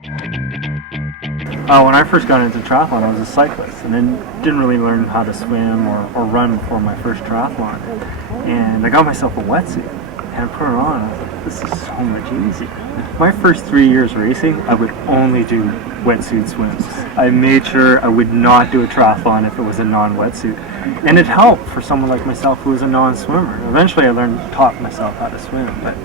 When I first got into triathlon, I was a cyclist, and then didn't really learn how to swim or run for my first triathlon. And I got myself a wetsuit, and I put it on. I was like, this is so much easier. My first 3 years racing, I would only do wetsuit swims. I made sure I would not do a triathlon if it was a non-wetsuit. And it helped for someone like myself who was a non-swimmer. Eventually I taught myself how to swim, but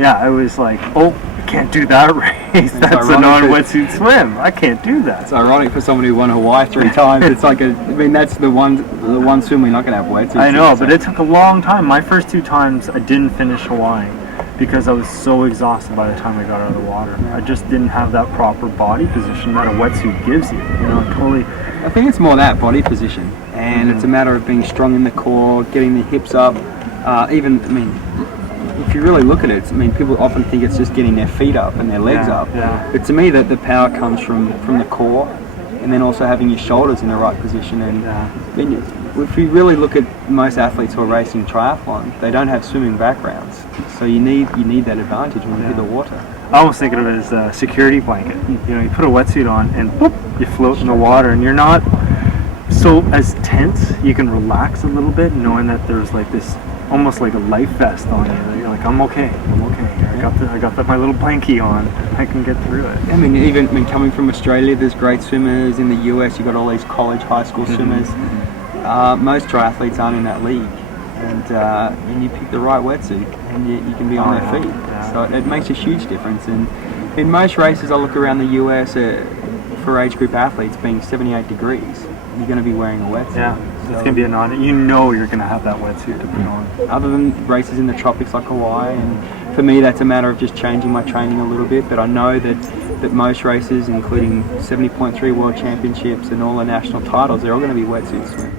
yeah, I was like, oh, I can't do that race. That's a non-wetsuit swim. I can't do that. It's ironic for somebody who won Hawaii 3 times. It's like that's the one swim we're not going to have wetsuits. I know, but it took a long time. My first 2 times I didn't finish Hawaii because I was so exhausted by the time I got out of the water. I just didn't have that proper body position that a wetsuit gives you. You know, totally. I think it's more that body position, and it's a matter of being strong in the core, getting the hips up. If you really look at it, people often think it's just getting their feet up and their legs up. Yeah. But to me, the power comes from the core, and then also having your shoulders in the right position. And if you really look at most athletes who are racing triathlon, they don't have swimming backgrounds, so you need that advantage when you hit the water. I almost think of it as a security blanket. You know, you put a wetsuit on and boop, you float in the water, and you're not so as tense. You can relax a little bit, knowing that there's like this, almost like a life vest on you. You're like, I'm okay. I got my little blankie on. I can get through it. Even coming from Australia, there's great swimmers. In the US, you've got all these college, high school swimmers. Most triathletes aren't in that league, and you pick the right wetsuit, and you can be on their feet. So it makes a huge difference. And in most races, I look around the US for age group athletes, being 78 degrees, you're going to be wearing a wetsuit. Yeah, so it's going to be you know you're going to have that wetsuit to put on. Other than races in the tropics like Hawaii, and for me that's a matter of just changing my training a little bit, but I know that most races, including 70.3 World Championships and all the national titles, they're all going to be wetsuit swims.